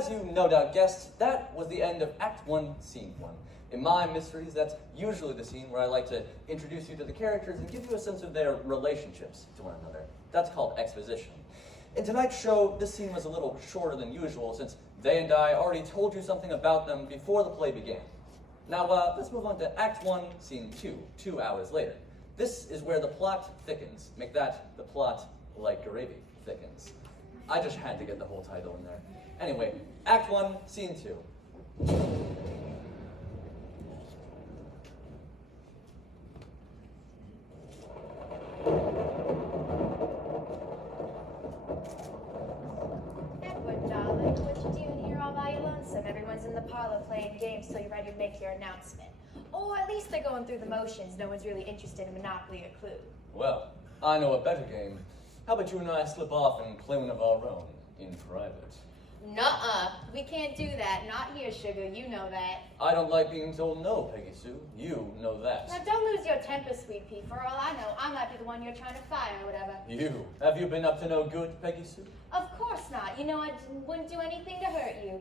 as you no doubt guessed, that was the end of Act 1, Scene 1. In my mysteries, that's usually the scene where I like to introduce you to the characters and give you a sense of their relationships to one another. That's called exposition. In tonight's show, this scene was a little shorter than usual since they and I already told you something about them before the play began. Now, let's move on to Act 1, Scene 2, 2 hours later. This is where the plot thickens. Make that the plot like gravy thickens. I just had to get the whole title in there. Anyway, Act 1, Scene 2. Edward, darling, what you doing here all by your lonesome? Everyone's in the parlor playing games till you're ready to make your announcement. Or at least they're going through the motions. No one's really interested in Monopoly or Clue. Well, I know a better game. How about you and I slip off and play one of our own in private? Nuh-uh. We can't do that. Not here, sugar. You know that. I don't like being told no, Peggy Sue. You know that. Now, don't lose your temper, sweet pea. For all I know, I might be the one you're trying to fire or whatever. You? Have you been up to no good, Peggy Sue? Of course not. You know I wouldn't do anything to hurt you.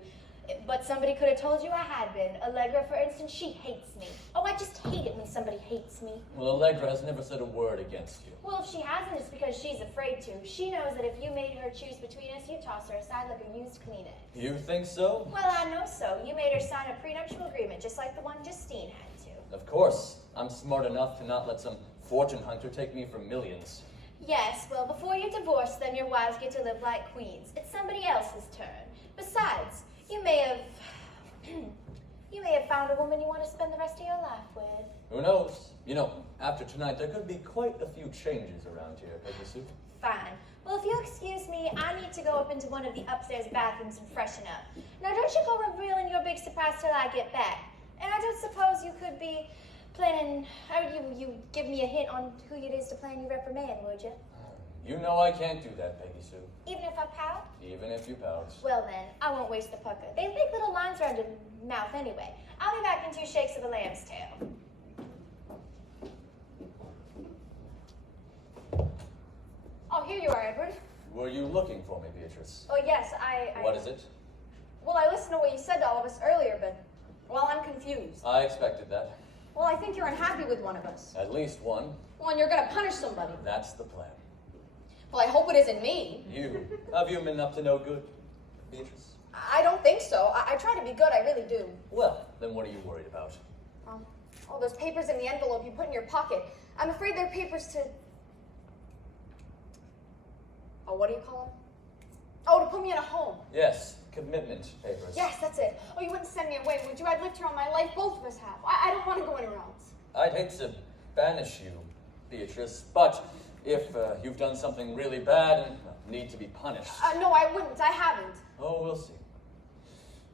But somebody could have told you I had been. Allegra, for instance, she hates me. Oh, I just hate it when somebody hates me. Well, Allegra has never said a word against you. Well, if she hasn't, it's because she's afraid to. She knows that if you made her choose between us, you'd toss her aside like a used Kleenex. You think so? Well, I know so. You made her sign a prenuptial agreement, just like the one Justine had to. Of course. I'm smart enough to not let some fortune hunter take me for millions. Yes, well, before you divorce them, your wives get to live like queens. It's somebody else's turn. Besides, you may have found a woman you want to spend the rest of your life with. Who knows? You know, after tonight, there could be quite a few changes around here, Peggy Sue. Fine. Well, if you'll excuse me, I need to go up into one of the upstairs bathrooms and freshen up. Now, don't you go revealing your big surprise till I get back. And I don't suppose you could be planning, you give me a hint on who it is to plan your reprimand, would you? You know I can't do that, Peggy Sue. Even if I pout? Even if you pout. Well then, I won't waste the pucker. They have big little lines around your mouth anyway. I'll be back in 2 shakes of a lamb's tail. Oh, here you are, Edward. Were you looking for me, Beatrice? Oh, yes, I... What is it? Well, I listened to what you said to all of us earlier, but... Well, I'm confused. I expected that. Well, I think you're unhappy with one of us. At least one. Well, and you're gonna punish somebody. That's the plan. Well, I hope it isn't me. You. Have you been up to no good, Beatrice? I don't think so. I try to be good, I really do. Well, then what are you worried about? All those papers in the envelope you put in your pocket. I'm afraid they're papers to... Oh, what do you call them? Oh, to put me in a home. Yes, commitment papers. Yes, that's it. Oh, you wouldn't send me away, would you? I'd lived here all my life. Both of us have. I don't want to go anywhere else. I'd hate to banish you, Beatrice, but if you've done something really bad and need to be punished. No, I wouldn't. I haven't. Oh, we'll see.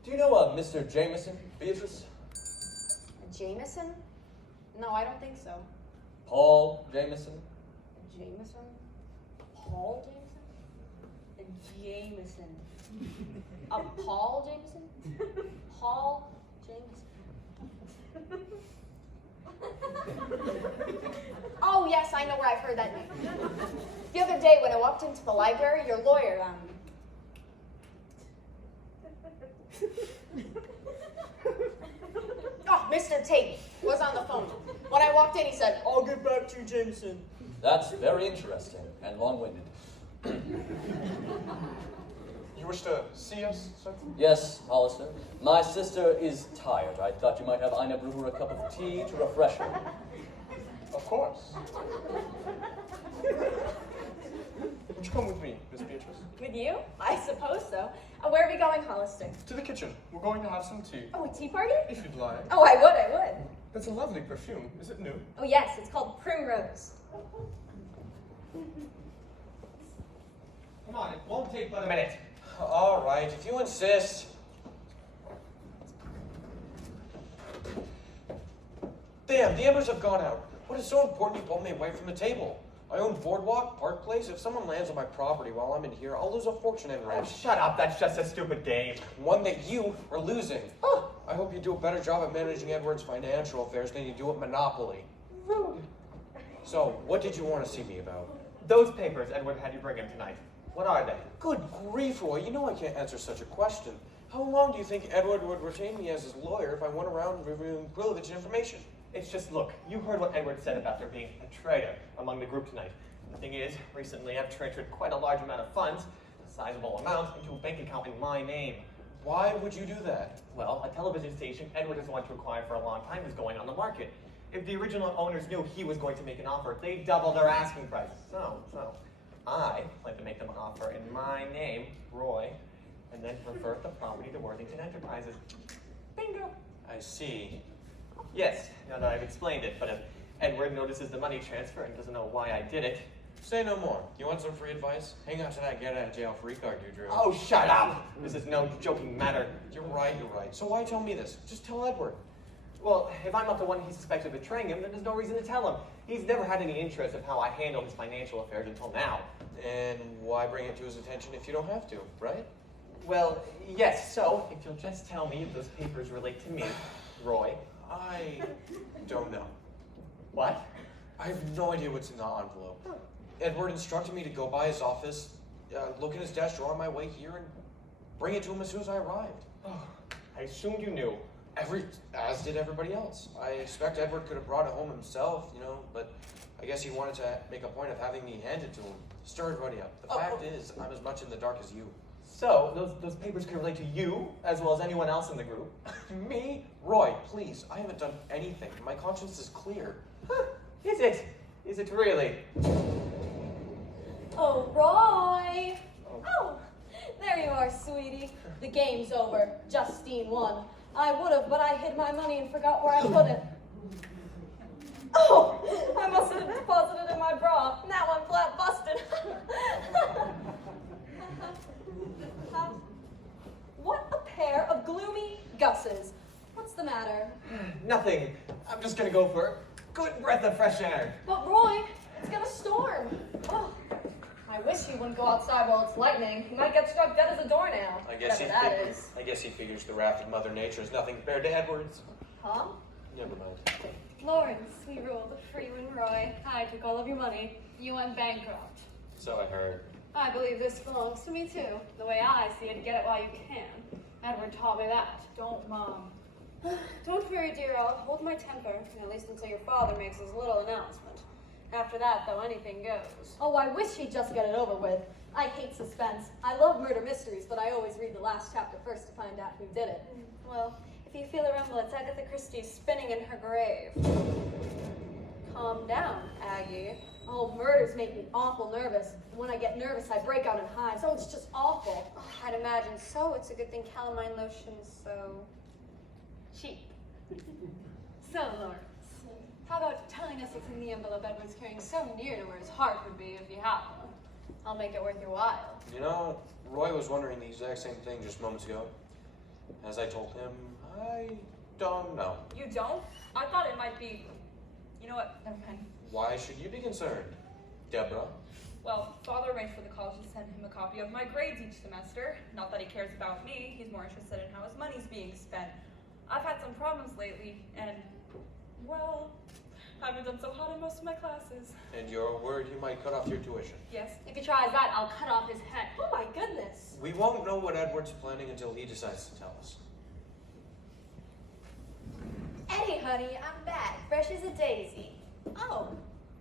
Do you know Mr. Jameson, Beatrice? Jameson? No, I don't think so. Paul Jameson? Jameson? Paul Jameson? Jameson. Paul Jameson? Paul Jameson. Oh, yes, I know where I've heard that name. The other day when I walked into the library, your lawyer, Oh, Mr. Tate was on the phone. When I walked in, he said, "I'll get back to you, Jameson." That's very interesting and long-winded. You wish to see us, sir? Yes, Hollister. My sister is tired. I thought you might have Ina brew her a cup of tea to refresh her. Of course. Would you come with me, Miss Beatrice? With you? I suppose so. Where are we going, Hollister? To the kitchen. We're going to have some tea. Oh, a tea party? If you'd like. Oh, I would. That's a lovely perfume. Is it new? Oh, yes, it's called Primrose. Come on, it won't take but a minute. All right, if you insist. Damn, the embers have gone out. What is so important you pulled me away from the table? I own Boardwalk, Park Place. If someone lands on my property while I'm in here, I'll lose a fortune in Oh, rent. shut up. That's just a stupid game. One that you are losing. Oh, I hope you do a better job at managing Edward's financial affairs than you do at Monopoly. Rude. So, what did you want to see me about? Those papers Edward had you bring him tonight. What are they? Good grief, Roy. You know I can't answer such a question. How long do you think Edward would retain me as his lawyer if I went around reviewing privileged information? It's just, look, you heard what Edward said about there being a traitor among the group tonight. The thing is, recently I've transferred quite a large amount of funds, a sizable amount, into a bank account in my name. Why would you do that? Well, a television station Edward has wanted to acquire for a long time is going on the market. If the original owners knew he was going to make an offer, they'd double their asking price. So, I plan to make them an offer in my name, Roy, and then revert the property to Worthington Enterprises. Bingo! I see. Yes, now that I've explained it, but if Edward notices the money transfer and doesn't know why I did it... Say no more. You want some free advice? Hang on to that get-out-of-jail-free card you drew. Oh, shut up! This is no joking matter. You're right. So why tell me this? Just tell Edward. Well, if I'm not the one he suspects of betraying him, then there's no reason to tell him. He's never had any interest of how I handle his financial affairs until now. And why bring it to his attention if you don't have to, right? Well, yes, so if you'll just tell me if those papers relate to me, Roy. I don't know. What? I have no idea what's in the envelope. Edward instructed me to go by his office, look in his desk drawer on my way here, and bring it to him as soon as I arrived. Oh, I assumed you knew. As did everybody else. I expect Edward could have brought it home himself, but I guess he wanted to make a point of having me hand it to him. Stir everybody up. The fact is, I'm as much in the dark as you. So, those papers could relate to you, as well as anyone else in the group. Me? Roy, please. I haven't done anything. My conscience is clear. Is it? Is it really? Oh, Roy! Oh, there you are, sweetie. The game's over. Justine won. I would have, but I hid my money and forgot where I put it. Oh, I must have deposited it in my bra. Now I'm flat busted. What a pair of gloomy gusses. What's the matter? Nothing. I'm just gonna go for a good breath of fresh air. But Roy, it's gonna storm. Oh, I wish he wouldn't go outside while it's lightning. He might get struck dead as a doornail. I guess he figures the wrath of Mother Nature is nothing compared to Edward's. Huh? Never mind. Lawrence, we ruled for you and Roy. I took all of your money. You went bankrupt. So I heard. I believe this belongs to me too. The way I see it, get it while you can. Edward taught me that. Don't, Mom. Don't worry, dear. I'll hold my temper, at least until your father makes his little announcement. After that, though, anything goes. Oh, I wish he'd just get it over with. I hate suspense. I love murder mysteries, but I always read the last chapter first to find out who did it. Well, if you feel a rumble, it's Agatha Christie spinning in her grave. Calm down, Aggie. Oh, murders make me awful nervous. And when I get nervous, I break out in hives. Oh, it's just awful. Oh, I'd imagine so. It's a good thing calamine lotion's so cheap. So, Lawrence, how about telling us what's in the envelope Edward's carrying so near to where his heart would be if you have one? I'll make it worth your while. Roy was wondering the exact same thing just moments ago. As I told him, I don't know. You don't? I thought it might be... You know what? Never mind. Why should you be concerned, Deborah? Well, Father arranged for the college to send him a copy of my grades each semester. Not that he cares about me, he's more interested in how his money's being spent. I've had some problems lately, and, well, I haven't done so hot in most of my classes. And you're worried he might cut off your tuition? Yes. If he tries that, I'll cut off his head. Oh my goodness. We won't know what Edward's planning until he decides to tell us. Eddie, honey, I'm back. Fresh as a daisy. Oh,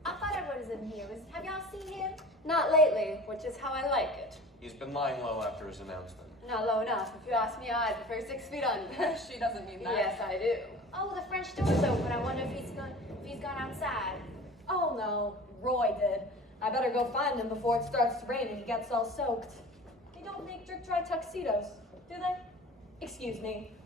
I thought Edward was in here. Have y'all seen him? Not lately, which is how I like it. He's been lying low after his announcement. Not low enough. If you ask me, I prefer 6 feet under. She doesn't mean that. Yes, I do. Oh, the French door's open. I wonder if he's gone outside. Oh no, Roy did. I better go find him before it starts to rain and he gets all soaked. They don't make dry tuxedos, do they? Excuse me.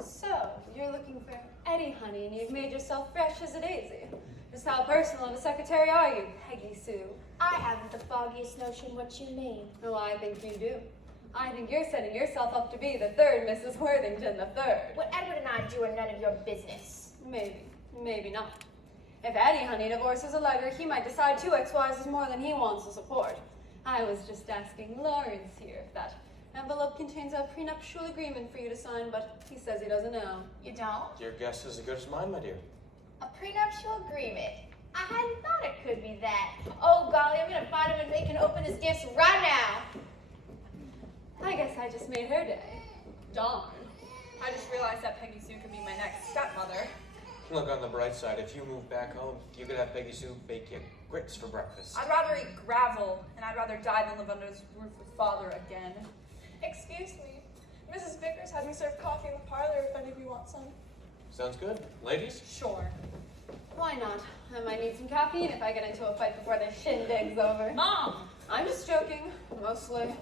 So, you're looking for Eddie, honey, and you've made yourself fresh as a daisy. Just how personal of a secretary are you, Peggy Sue? I haven't the foggiest notion what you mean. Oh, I think you do. I think you're setting yourself up to be the third Mrs. Worthington the third. What Edward and I do are none of your business. Maybe, maybe not. If Eddie, honey, divorces a letter, he might decide 2 ex-wives is more than he wants to support. I was just asking Lawrence here if that envelope contains a prenuptial agreement for you to sign, but he says he doesn't know. You don't? Your guess is as good as mine, my dear. A prenuptial agreement? I hadn't thought it could be that. Oh, golly, I'm going to find him and make him open his gifts right now. I guess I just made her day. Darn. I just realized that Peggy Sue could be my next stepmother. Look on the bright side. If you move back home, you could have Peggy Sue bake you grits for breakfast. I'd rather eat gravel, and I'd rather die than live under his roof with father again. Excuse me. Mrs. Vickers had me serve coffee in the parlor if any of you want some. Sounds good. Ladies? Sure. Why not? I might need some caffeine if I get into a fight before the shindig's over. Mom! I'm just joking, mostly.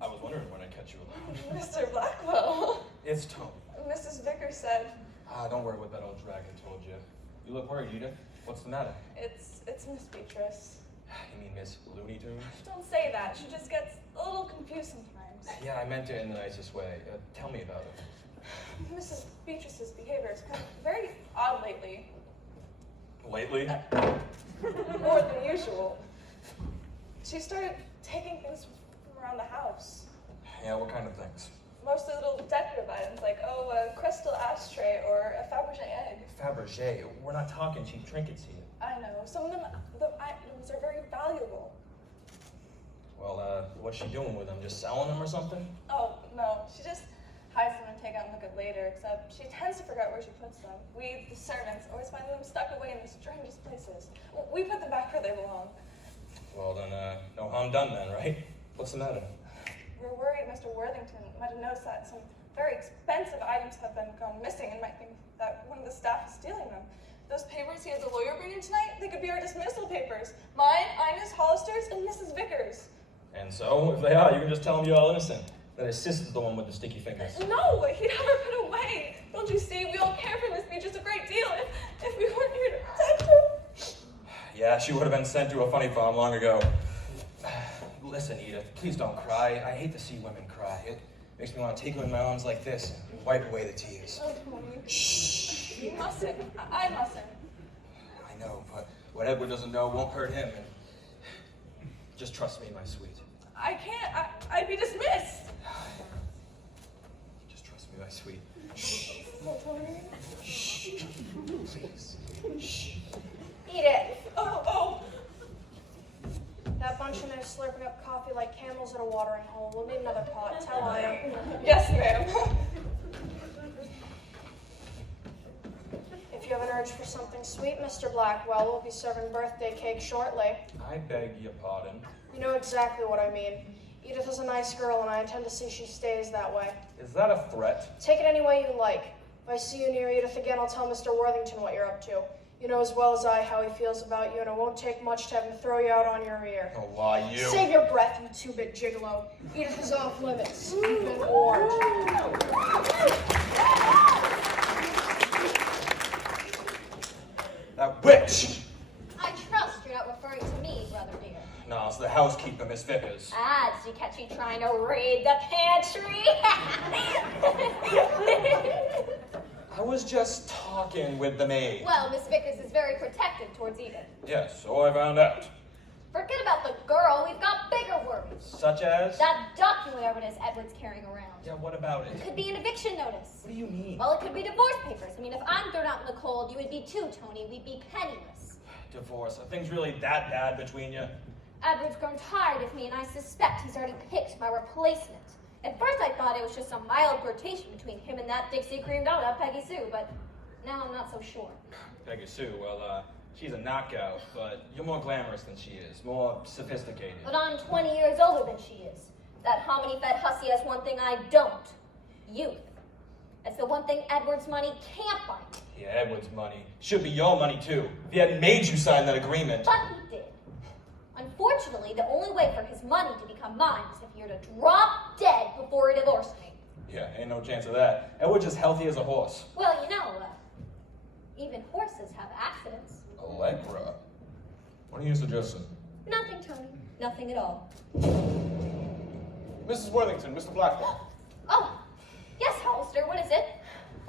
I was wondering when I'd catch you alone. Mr. Blackwell. It's Tony. Mrs. Vickers said Don't worry what that old dragon told you. You look worried, Edith. What's the matter? it's Miss Beatrice. You mean Miss Looney Tunes? Don't say that. She just gets a little confused sometimes. Yeah, I meant it in the nicest way. Tell me about it. Mrs. Beatrice's behavior has been very odd lately. Lately? More than usual. She started taking things from around the house. Yeah, what kind of things? Mostly little decorative items like, a crystal ashtray or a Fabergé egg. Fabergé. We're not talking cheap trinkets here. I know. Some of the items are very valuable. Well, what's she doing with them? Just selling them or something? Oh, no. She just hides them and take out and look at later, except she tends to forget where she puts them. We, the servants, always find them stuck away in the strangest places. We put them back where they belong. Well, then, no harm done then, right? What's the matter? We're worried Mr. Worthington might have noticed that some very expensive items have been gone missing and might think that one of the staff is stealing them. Those papers he has a lawyer bring in tonight, they could be our dismissal papers. Mine, Ines, Hollister's, and Mrs. Vickers. And so, if they are, you can just tell them you're all innocent. That his sister's the one with the sticky fingers. No, he'd have her put away. Don't you see? We all care for Miss Beatrice a great deal. If we weren't here to protect her. Yeah, she would have been sent to a funny farm long ago. Listen, Edith, please don't cry. I hate to see women cry. It makes me want to take her in my arms like this and wipe away the tears. Oh, Tony. Shh. You mustn't. I mustn't. I know, but what Edward doesn't know won't hurt him. And just trust me, my sweet. I can't. I'd be dismissed. Just trust me, my sweet. Oh, Tony. Shh. Please. Shh. Eat it. Oh. That bunch in there slurping up coffee like camels at a watering hole. We'll need another pot. Tell Ida. Yes, ma'am. If you have an urge for something sweet, Mr. Blackwell, we'll be serving birthday cake shortly. I beg your pardon. You know exactly what I mean. Edith is a nice girl, and I intend to see she stays that way. Is that a threat? Take it any way you like. If I see you near Edith again, I'll tell Mr. Worthington what you're up to. You know as well as I how he feels about you, and it won't take much to have him throw you out on your ear. Oh, why you? Save your breath, you two-bit gigolo. Edith is off limits. You've been warned. That witch! I trust you're not referring to me, brother dear. No, it's the housekeeper, Miss Vickers. Ah, did she catch you trying to raid the pantry? I was just talking with the maid. Well, Miss Vickers is very protective towards Edith. Yes, so I found out. Forget about the girl, we've got bigger worries. Such as? That document evidence Edward's carrying around. Yeah, what about it? Could be an eviction notice. What do you mean? Well, it could be divorce papers. I mean, if I'm thrown out in the cold, you would be too, Tony. We'd be penniless. Divorce. Are things really that bad between you? Edward's grown tired of me, and I suspect he's already picked my replacement. At first, I thought it was just some mild flirtation between him and that Dixie cream doll, Peggy Sue, but now I'm not so sure. Peggy Sue, well, she's a knockout, but you're more glamorous than she is, more sophisticated. But I'm 20 years older than she is. That hominy-fed hussy has one thing I don't. Youth. That's the one thing Edward's money can't buy. Yeah, Edward's money. Should be your money, too. If he hadn't made you sign that agreement. But he did. Unfortunately, the only way for his money to become mine is if you're to drop dead before he divorced me. Yeah, ain't no chance of that. Edward's as healthy as a horse. Well, you know, even horses have accidents. Allegra? What are you suggesting? Nothing, Tony. Nothing at all. Mrs. Worthington, Mr. Blackwell. Oh, yes, Hollister, what is it?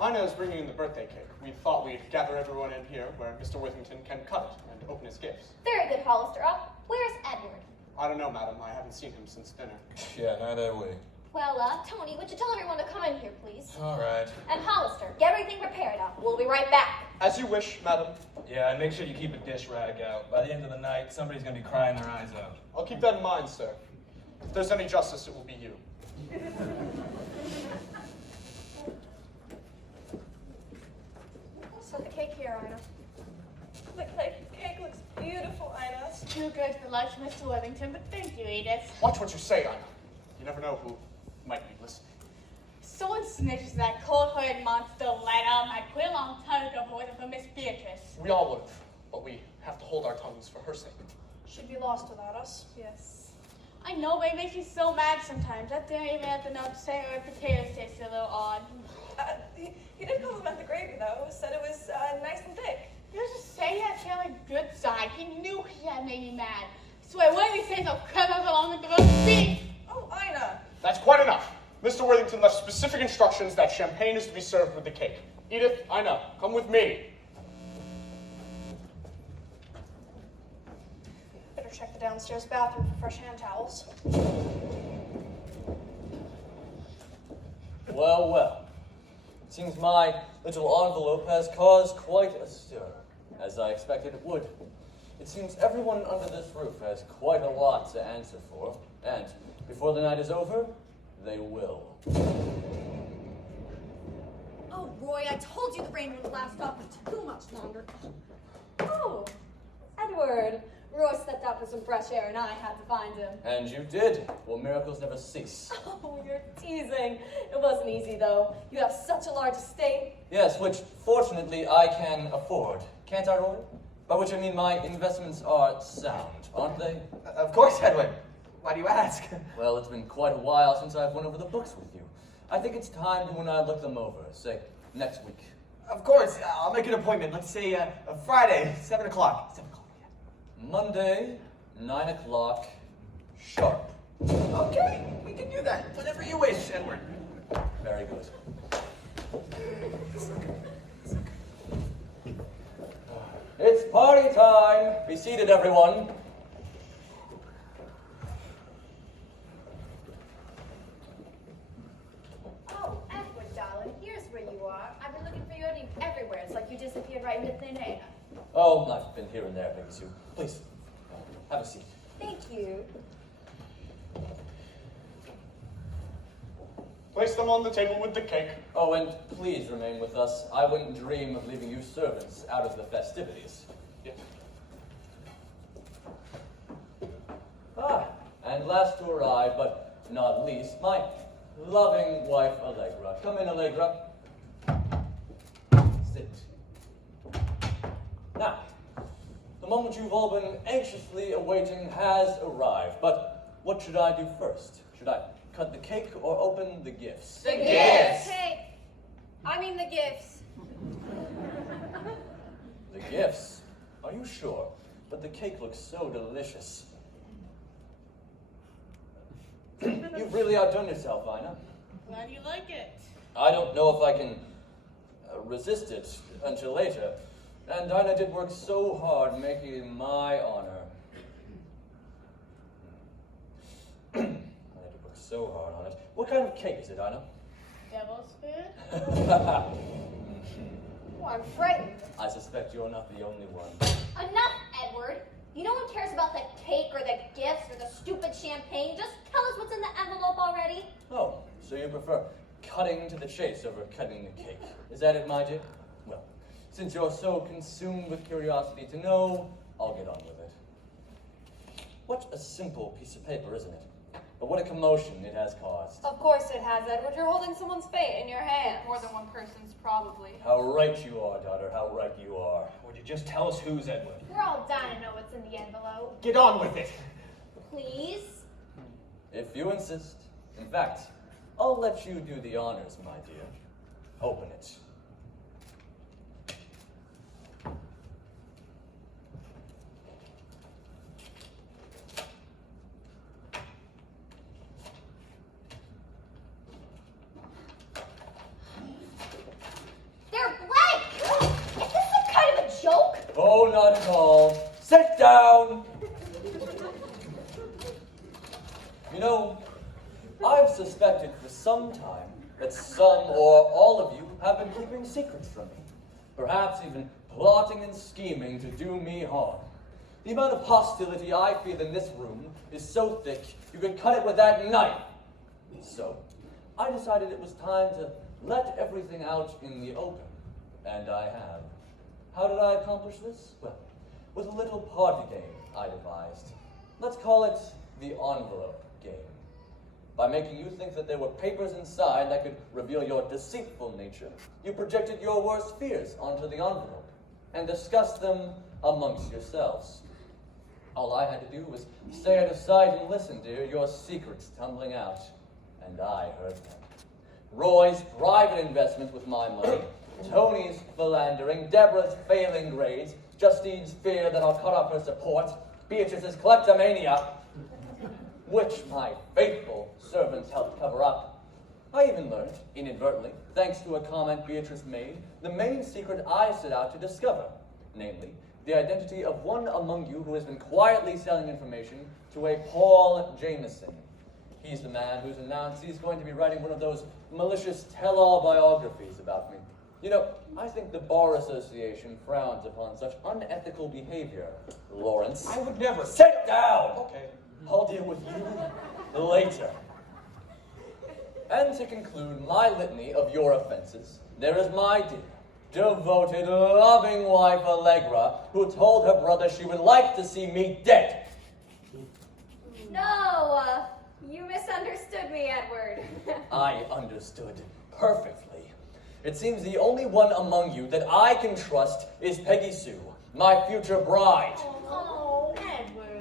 Ina's bringing in the birthday cake. We thought we'd gather everyone in here where Mr. Worthington can cut it and open his gifts. Very good, Hollister. Where's Edward? I don't know, madam. I haven't seen him since dinner. Yeah, neither have we. Well, Tony, would you tell everyone to come in here, please? All right. And Hollister, get everything prepared up. We'll be right back. As you wish, madam. Yeah, and make sure you keep a dish rag out. By the end of the night, somebody's gonna be crying their eyes out. I'll keep that in mind, sir. If there's any justice, it will be you. So the cake here, Ina. The cake looks beautiful, Ina. It's too good for lunch, Mr. Worthington, but thank you, Edith. Watch what you say, Ina. You never know who might be listening. Someone snitches that cold-hearted monster Lena might quit a long time ago if it wasn't for Miss Beatrice. We all would have, but we have to hold our tongues for her sake. She'd be lost without us. Yes. I know, but it makes me so mad sometimes. That didn't even have the note to say our potatoes tasted a little odd. He did compliment the gravy, though. Said it was nice and thick. He was just saying that to on the good side. He knew he had made me mad. So I wouldn't be saying so crap along with the roast beef. Oh, Ina. That's quite enough. Mr. Worthington left specific instructions that champagne is to be served with the cake. Edith, Ina, come with me. Better check the downstairs bathroom for fresh hand towels. Well, well. It seems my little envelope has caused quite a stir, as I expected it would. It seems everyone under this roof has quite a lot to answer for, and before the night is over, they will. Oh, Roy, I told you the rain wouldn't last up for too much longer. Oh, Edward. Roy stepped out for some fresh air and I had to find him. And you did. Well, miracles never cease. Oh, you're teasing. It wasn't easy, though. You have such a large estate. Yes, which fortunately I can afford. Can't I, Roy? By which I mean my investments are sound, aren't they? Of course, Edwin. Why do you ask? Well, it's been quite a while since I've went over the books with you. I think it's time you and I look them over, say, next week. Of course, I'll make an appointment. Let's say Friday, 7 o'clock. 7 o'clock, yeah. Monday, 9 o'clock, sharp. Okay, we can do that. Whenever you wish, Edward. Very good. It's party time. Be seated, everyone. Oh, Edward, darling, here's where you are. I've been looking for you everywhere. It's like you disappeared right into thin air. Oh, I've been here and there, Peggy Sue. Please, have a seat. Thank you. Place them on the table with the cake. Oh, and please remain with us. I wouldn't dream of leaving you servants out of the festivities. Yes. Ah, and last to arrive, but not least, my loving wife, Allegra. Come in, Allegra. Sit. Now, the moment you've all been anxiously awaiting has arrived, but what should I do first? Should I cut the cake or open the gifts? The gifts. Cake. I mean the gifts. The gifts? Are you sure? But the cake looks so delicious. You've really outdone yourself, Ina. Glad you like it. I don't know if I can resist it until later. And Ina did work so hard making it my honor. I had to work so hard on it. What kind of cake is it, Ina? Devil's food? Oh, I'm frightened. I suspect you're not the only one. Enough, Edward. You no one cares about the cake or the gifts or the stupid champagne. Just tell us what's in the envelope already. Oh, so you prefer cutting to the chase over cutting the cake. Is that it, my dear? Well, since you're so consumed with curiosity to know, I'll get on with it. What a simple piece of paper, isn't it? But what a commotion it has caused. Of course it has, Edward. You're holding someone's fate in your hands. More than one person's, probably. How right you are, daughter, how right you are. Would you just tell us who's Edward? We're all dying to know what's in the envelope. Get on with it. Please? If you insist. In fact, I'll let you do the honors, my dear. Open it. They're blank! Is this some kind of a joke? Oh, not at all. Sit down! You know, I've suspected for some time that some or all of you have been keeping secrets from me. Perhaps even plotting and scheming to do me harm. The amount of hostility I feel in this room is so thick you could cut it with that knife. So, I decided it was time to let everything out in the open. And I have. How did I accomplish this? Well, with a little party game I devised. Let's call it the envelope game. By making you think that there were papers inside that could reveal your deceitful nature, you projected your worst fears onto the envelope and discussed them amongst yourselves. All I had to do was stay out of sight and listen to hear your secrets tumbling out, and I heard them. Roy's private investment with my money, Tony's philandering, Deborah's failing grades, Justine's fear that I'll cut off her support, Beatrice's kleptomania, which my faithful servants helped cover up. I even learned, inadvertently, thanks to a comment Beatrice made, the main secret I set out to discover, namely, the identity of one among you who has been quietly selling information to a Paul Jameson. He's the man who's announced he's going to be writing one of those malicious tell-all biographies about me. You know, I think the Bar Association frowns upon such unethical behavior, Lawrence. I would never. Sit down! Okay. I'll deal with you later. And to conclude my litany of your offenses, there is my dear, devoted, loving wife Allegra, who told her brother she would like to see me dead. No, you misunderstood me, Edward. I understood perfectly. It seems the only one among you that I can trust is Peggy Sue, my future bride. Oh, Edward.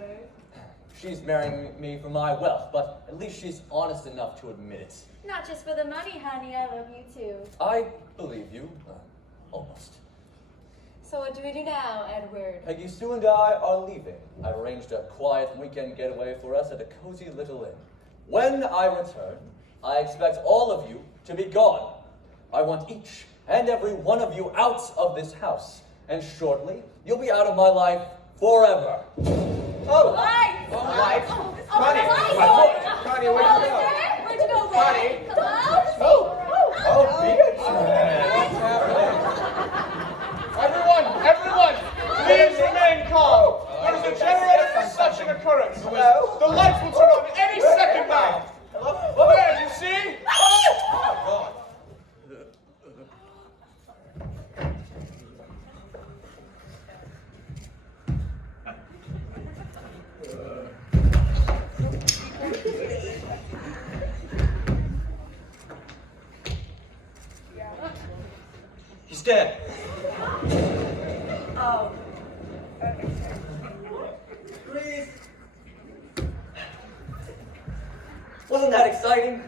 She's marrying me for my wealth, but at least she's honest enough to admit it. Not just for the money, honey. I love you too. I believe you. Almost. So what do we do now, Edward? Peggy Sue and I are leaving. I've arranged a quiet weekend getaway for us at a cozy little inn. When I return, I expect all of you to be gone. I want each and every one of you out of this house. And shortly, you'll be out of my life forever. Oh! Life! Life? Connie! Connie, where'd you go? Where'd you go, Connie? Come on! Oh, Beatrice! Everyone, please remain calm. There is a generator for such an occurrence. Hello? The lights will turn on any second now. Hello? There, you see? Oh, God. He's dead. Oh. Please. Wasn't that exciting?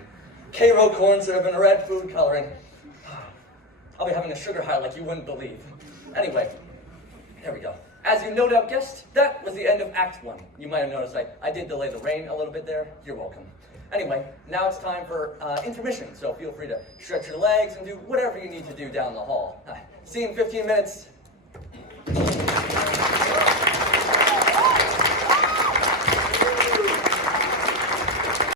Cairo corn syrup and red food coloring. I'll be having a sugar high like you wouldn't believe. Anyway, there we go. As you no doubt guessed, that was the end of Act 1. You might have noticed I did delay the rain a little bit there. You're welcome. Anyway, now it's time for intermission, so feel free to stretch your legs and do whatever you need to do down the hall. See you in 15 minutes.